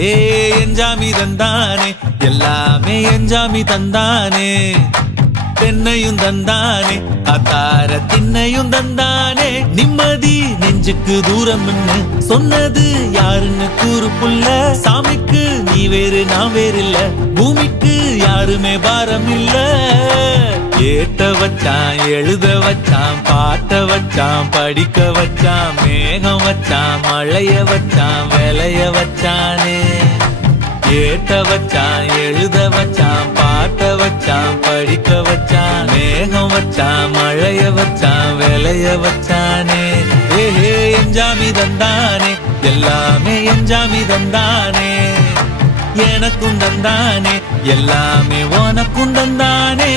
ஏ எஞ்சாமி தந்தானே எல்லாமே எஞ்சாமி தந்தானே தென்னையும் தந்தானே அத்தார திண்ணையும் தந்தானே நிம்மதி நெஞ்சுக்கு தூரம் சொன்னது யாருன்னு கூறு புள்ள சாமிக்கு நீ வேறு நான் வேறு இல்ல பூமிக்கு யாருமே பாரம் இல்ல ஏட்ட வச்சான் எழுத வச்சான் பாட்ட வச்சான் படிக்க வச்சான் மேகம் வச்சான் மழைய வச்சான் விளைய வச்சானே ஏட்ட வச்சான் எழுத வச்சான் பாட்ட வச்சான் படிக்க வச்சான் மேகம் வச்சான் மழைய வச்சான் விளைய வச்சானே ஏஹே எஞ்சாமி தந்தானே எல்லாமே எஞ்சாமி தந்தானே எனக்கும் தந்தானே எல்லாமே உனக்கும் தந்தானே